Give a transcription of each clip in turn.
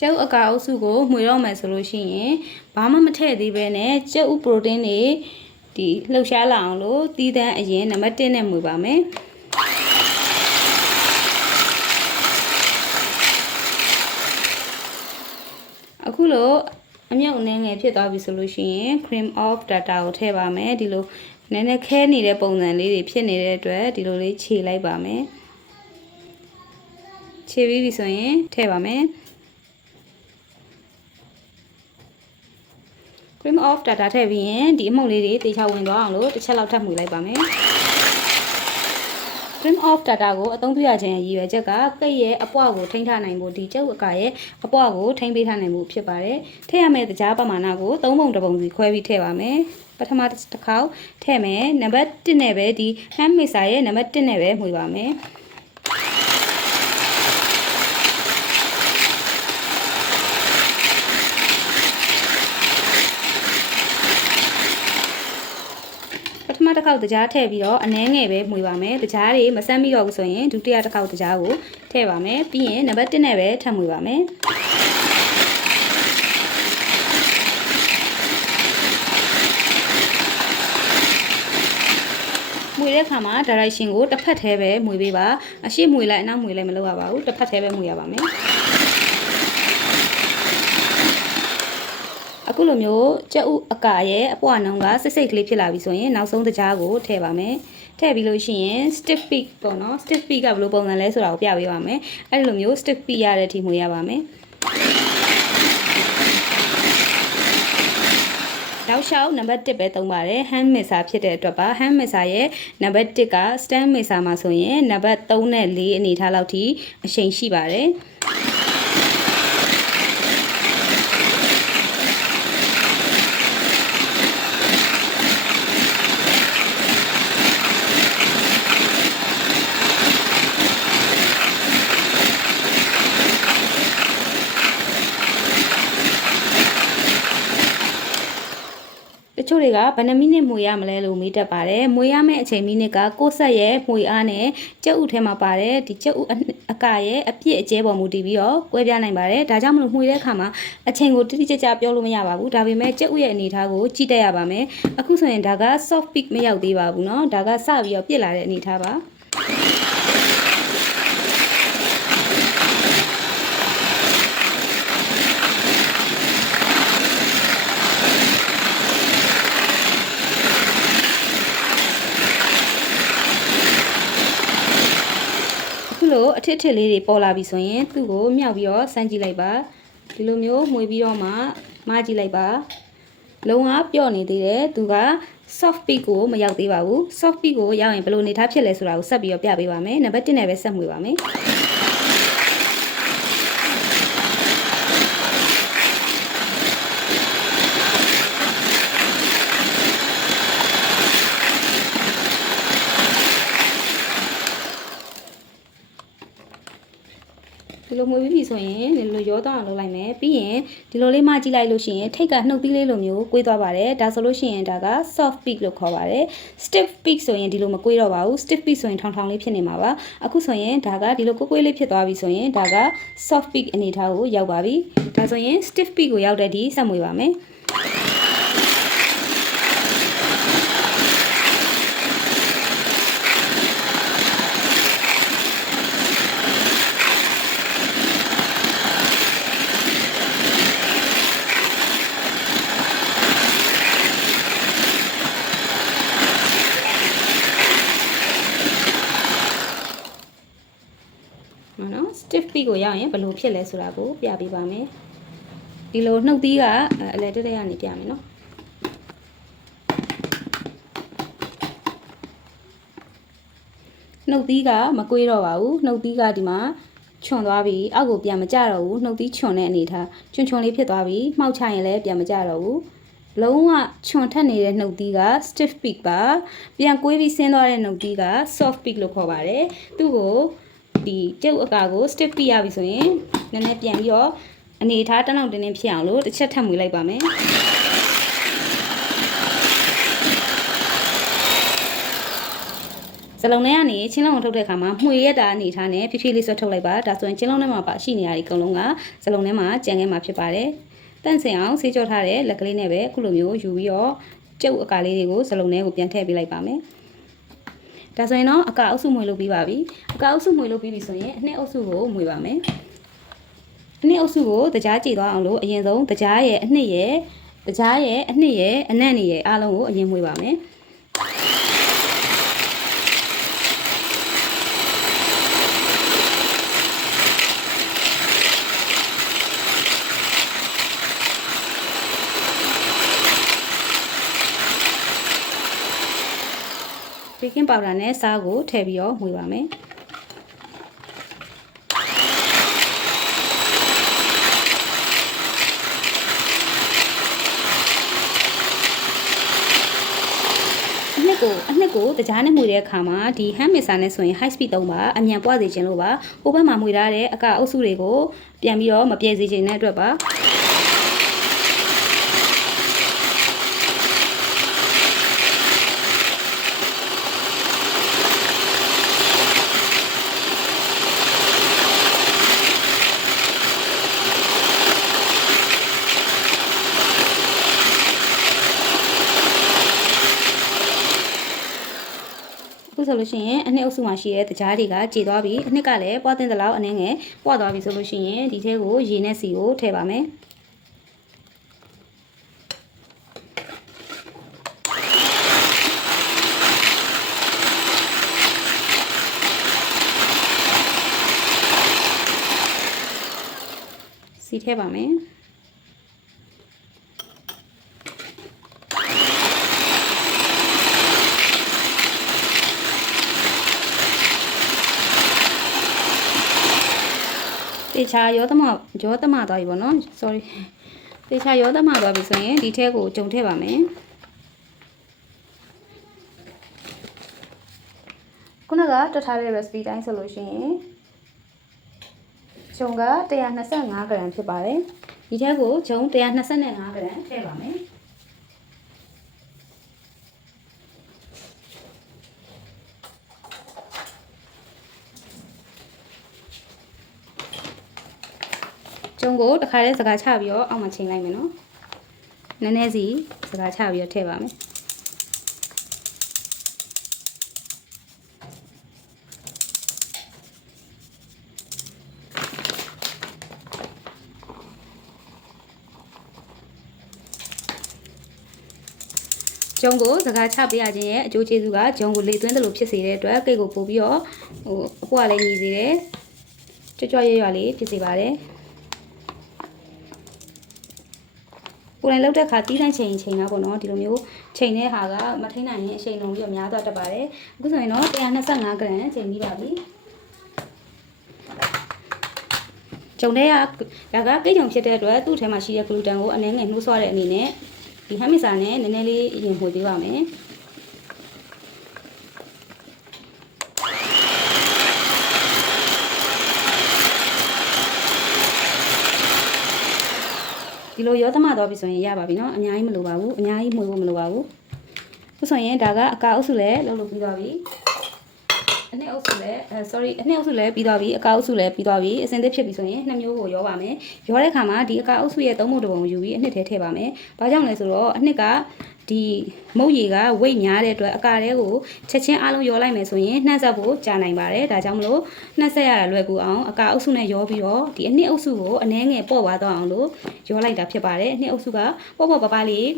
ကျုပ်အကာအုပ်စုကိုမှွေတော့မယ်ဆိုလို့ရှိရင်ဘာမှမထည့်သေးပဲနဲ့ကျုပ်ဥပရိုတင်းတွေဒီလှုပ်ရှားလာအောင်လို့တီးတန်းအရင်နံပါတ်1နဲ့မှွေပါမယ်အခုလို့အမြုပ်အနေငယ်ဖြစ်သွားပြီဆိုလို့ရှိရင် cream of data ကိုထည့်ပါမယ်ဒီလိုနည်းနည်းခဲနေတဲ့ပုံစံလေးတွေဖြစ်နေတဲ့အတွက်ဒီလိုလေးခြေလိုက်ပါမယ်ခြေပြီးပြီဆိုရင်ထည့်ပါမယ် cream of data ထည့်ပြီးရင်ဒီအမှုန့်လေးတွေတေချာဝင်သွားအောင်လို့တစ်ချက်လောက်ထပ်မှွေလိုက်ပါမယ် cream of data ကိုအသုံးပြုရခြင်းရည်ရွယ်ချက်ကကိတ်ရဲ့အပွားကိုထိန်းထားနိုင်ဖို့ဒီကျုပ်အကာရဲ့အပွားကိုထိန်းပေးထားနိုင်ဖို့ဖြစ်ပါတယ်ထည့်ရမယ့်တရားပမာဏကို၃ပုံတစ်ပုံစီခွဲပြီးထည့်ပါမယ်ပထမတစ်ခေါက်ထည့်မယ်နံပါတ်1နဲ့ပဲဒီ hand mixer ရဲ့နံပါတ်1နဲ့ပဲမှွေပါမယ် တစ်ခေါက်တကြားထည့်ပြီးတော့အနှဲငယ်ပဲမှွေပါမယ်တကြားတွေမဆမ်းမိတော့ဘူးဆိုရင်ဒုတိယတစ်ခေါက်တကြားကိုထည့်ပါမယ်ပြီးရင်နံပါတ်1နဲ့ပဲထပ်မှွေပါမယ်မှွေတဲ့အခါမှာ direction ကိုတစ်ဖက်သေးပဲမှွေပေးပါအရှိမှွေလိုက်အနောက်မှွေလိုက်မလုပ်ရပါဘူးတစ်ဖက်သေးပဲမှွေရပါမယ် အခုလိုမျိုးကြက်ဥအကာရဲ့အပွားနှောင်းကစိတ်စိတ်ကလေးဖြစ်လာပြီဆိုရင်နောက်ဆုံးတကြားကိုထည့်ပါမယ်ထည့်ပြီးလို့ရှိရင် stiff peak ပေါ့နော် stiff peak ကဘယ်လိုပုံစံလဲဆိုတာကိုပြပေးပါမယ်အဲ့လိုမျိုး stiff peak ရတဲ့အထိမှွေရပါမယ်နောက်လျှောက်နံပါတ်1ပဲသုံးပါတယ် hand mixer ဖြစ်တဲ့အတွက်ပါ hand mixer ရဲ့နံပါတ်1က stand mixer မှာဆိုရင်နံပါတ်3နဲ့4အနေထားလောက်ထိအချိန်ရှိပါတယ် ချို့တွေကဘယ်နှမိနစ်မှွေရမလဲလို့မေးတတ်ပါတယ်။မှွေရမယ့်အချိန်မိနစ်ကကိုယ်ဆက်ရဲ့မှွေအားနဲ့ကြက်ဥထဲမှာပါတယ်ဒီကြက်ဥအကာရဲ့အပြည့်အကျဲပေါ်မူတည်ပြီးတော့ကွဲပြားနိုင်ပါတယ်။ဒါကြောင့်မလို့မှွေတဲ့အခါမှာအချိန်ကိုတိတိကျကျပြောလို့မရပါဘူး။ဒါပေမဲ့ကြက်ဥရဲ့အနေအထားကိုကြည့်တတ်ရပါမယ်။အခုဆိုရင်ဒါက soft peak မရောက်သေးပါဘူးเนาะ။ဒါကစပြီးတော့ပြစ်လာတဲ့အနေအထားပါ။ လိုအထစ်ထစ်လေးတွေပေါ်လာပြီဆိုရင်သူ့ကိုမြောက်ပြီးတော့စမ်းကြည့်လိုက်ပါဒီလိုမျိုးမှွေပြီးတော့မှမကြည့်လိုက်ပါလုံးဝပြော့နေသေးတယ်သူက soft peak ကိုမရောက်သေးပါဘူး soft peak ကိုရောက်ရင်ဘယ်လိုနေထားဖြစ်လဲဆိုတာကိုဆက်ပြီးတော့ပြပေးပါမယ်နံပါတ်1နဲ့ပဲဆက်မှွေပါမယ် ဒီလိုမှွေပြီးပြီဆိုရင်ဒီလိုရောတော့အောင်လုပ်လိုက်မယ်ပြီးရင်ဒီလိုလေးမကြည့်လိုက်လို့ရှိရင်ထိတ်ကနှုတ်သီးလေးလိုမျိုးကွေးသွားပါတယ်ဒါဆိုလို့ရှိရင်ဒါက soft peak လို့ခေါ်ပါတယ် stiff peak ဆိုရင်ဒီလိုမကွေးတော့ပါဘူး stiff peak ဆိုရင်ထောင်ထောင်လေးဖြစ်နေမှာပါအခုဆိုရင်ဒါကဒီလိုကိုကွေးလေးဖြစ်သွားပြီဆိုရင်ဒါက soft peak အနေထားကိုရောက်ပါပြီဒါဆိုရင် stiff peak ကိုရောက်တဲ့ဒီဆက်မွေပါမယ်နော်နော် stiff peak ကိုရောက်ရင်ဘယ်လိုဖြစ်လဲဆိုတာကိုပြပေးပါမယ်ဒီလိုနှုတ်သီးကအလဲတက်တက်ကနေပြမယ်နော်နှုတ်သီးကမကွေးတော့ပါဘူးနှုတ်သီးကဒီမှာချွန်သွားပြီအောက်ကိုပြန်မကျတော့ဘူးနှုတ်သီးချွန်တဲ့အနေထားချွန်ချွန်လေးဖြစ်သွားပြီမှောက်ချရင်လည်းပြန်မကျတော့ဘူးလုံးဝချွန်ထက်နေတဲ့နှုတ်သီးက stiff peak ပါပြန်ကွေးပြီးဆင်းသွားတဲ့နှုတ်သီးက soft peak လို့ခေါ်ပါတယ်သူ့ကို ဒီကျုပ်အကာကို stiff peak ရပြီဆိုရင်နည်းနည်းပြန်ပြီးတော့အနေထားတနောက်တင်းတင်းဖြစ်အောင်လို့တစ်ချက်ထပ်မွေလိုက်ပါမယ်စလုံးထဲကနေချင်းလုံးကိုထုတ်တဲ့အခါမှာမှွေရက်တာအနေထားနဲ့ဖြည်းဖြည်းလေးဆွဲထုတ်လိုက်ပါဒါဆိုရင်ချင်းလုံးထဲမှာပါရှိနေရတဲ့အကုန်လုံးကစလုံးထဲမှာကြံခဲ့မှာဖြစ်ပါတယ်တန့်စင်အောင်ဆေးကြောထားတဲ့လက်ကလေးနဲ့ပဲအခုလိုမျိုးယူပြီးတော့ကျုပ်အကာလေးတွေကိုစလုံးထဲကိုပြန်ထည့်ပေးလိုက်ပါမယ် ဒါဆိုရင်တော့အကာအုပ်စုမွေလုပ်ပြီးပါပြီအကာအုပ်စုမွေလုပ်ပြီးပြီဆိုရင်အနှစ်အုပ်စုကိုမွေပါမယ်အနှစ်အုပ်စုကိုတကြားကြည့်သွားအောင်လို့အရင်ဆုံးတကြားရဲ့အနှစ်ရဲ့တကြားရဲ့အနှစ်ရဲ့အနံ့နေရဲ့အားလုံးကိုအရင်မွေပါမယ် baking powder နဲ့စားကိုထည့်ပြီးတော့မှွေပါမယ်အနှစ်ကိုအနှစ်ကိုတကြားနဲ့မှွေတဲ့အခါမှာဒီ hand mixer နဲ့ဆိုရင် high speed သုံးပါအမြန်ပွားစေခြင်းလို့ပါဟိုဘက်မှာမှွေထားတဲ့အကအုပ်စုတွေကိုပြန်ပြီးတော့မပြည့်စေခြင်းတဲ့အတွက်ပါ ဆိုလို့ရှိရင်အနှစ်အုပ်စုမှာရှိတဲ့တကြားတွေကကြေသွားပြီအနှစ်ကလည်းပွားတဲ့လောက်အနေငယ်ပွားသွားပြီဆိုလို့ရှိရင်ဒီထဲကိုရေနဲ့စီကိုထည့်ပါမယ်စီထည့်ပါမယ် တေချာရောသမရောသမသွားပြီပေါ့နော် sorry တေချာရောသမသွားပြီဆိုရင်ဒီထဲကိုဂျုံထည့်ပါမယ်ခုနကတွတ်ထားတဲ့ recipe တိုင်းဆိုလို့ရှိရင်ဂျုံက125 gram ဖြစ်ပါတယ်ဒီထဲကိုဂျုံ125 gram ထည့်ပါမယ် ဂျုံကိုတစ်ခါတည်းစကားချပြီးတော့အောက်မှာချိန်လိုက်မယ်နော်နည်းနည်းစီစကားချပြီးတော့ထည့်ပါမယ်ဂျုံကိုစကားချပေးရခြင်းရဲ့အကျိုးကျေးဇူးကဂျုံကိုလေသွင်းတယ်လို့ဖြစ်စေတဲ့အတွက်ကိတ်ကိုပို့ပြီးတော့ဟိုအပွားလည်းညီစေတယ်ကြွကြွရွရွလေးဖြစ်စေပါတယ် ကိုယ်တိုင်လောက်တဲ့ခါတီးတိုင်းချိန်ချိန်တာပေါ့နော်ဒီလိုမျိုးချိန်တဲ့ဟာကမထိနိုင်ရင်အချိန်လုံးပြီးတော့များသွားတတ်ပါတယ်အခုဆိုရင်တော့125 gram ချိန်ပြီးပါပြီဂျုံတဲ့ကဒါကကိတ်ဂျုံဖြစ်တဲ့အတွက်သူ့ထဲမှာရှိတဲ့ဂလူတန်ကိုအနည်းငယ်နှိုးဆွတဲ့အနေနဲ့ဒီဟမ်မီဆာနဲ့နည်းနည်းလေးရင်ပို့ပေးပါမယ် ဒီလိုရောသမတော့ပြီဆိုရင်ရပါပြီเนาะအများကြီးမလိုပါဘူးအများကြီးမှွေဖို့မလိုပါဘူးခုဆိုရင်ဒါကအကာအုပ်စုလည်းလုပ်လုပ်ပြီးသွားပြီအနှစ်အုပ်စုလည်းအဲ sorry အနှစ်အုပ်စုလည်းပြီးသွားပြီအကာအုပ်စုလည်းပြီးသွားပြီအစင်သစ်ဖြစ်ပြီဆိုရင်နှစ်မျိုးကိုရောပါမယ်ရောတဲ့ခါမှာဒီအကာအုပ်စုရဲ့သုံးပုံတစ်ပုံကိုယူပြီးအနှစ်ထဲထည့်ပါမယ်ဘာကြောင့်လဲဆိုတော့အနှစ်က ဒီမုတ်ရည်ကဝိတ်များတဲ့အတွက်အကာတဲကိုချက်ချင်းအားလုံးရောလိုက်မယ်ဆိုရင်နှက်ဆက်ဖို့ကြာနိုင်ပါတယ်ဒါကြောင့်မလို့နှက်ဆက်ရတာလွယ်ကူအောင်အကာအုပ်စုနဲ့ရောပြီးတော့ဒီအနှစ်အုပ်စုကိုအနှဲငယ်ပေါ့သွားတော့အောင်လို့ရောလိုက်တာဖြစ်ပါတယ်အနှစ်အုပ်စုကပေါ့ပေါ့ပပလေး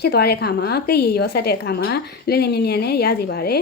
ဖြစ်သွားတဲ့အခါမှာကိတ်ရည်ရောဆက်တဲ့အခါမှာလင်းလင်းမြန်မြန်နဲ့ရစေပါတယ်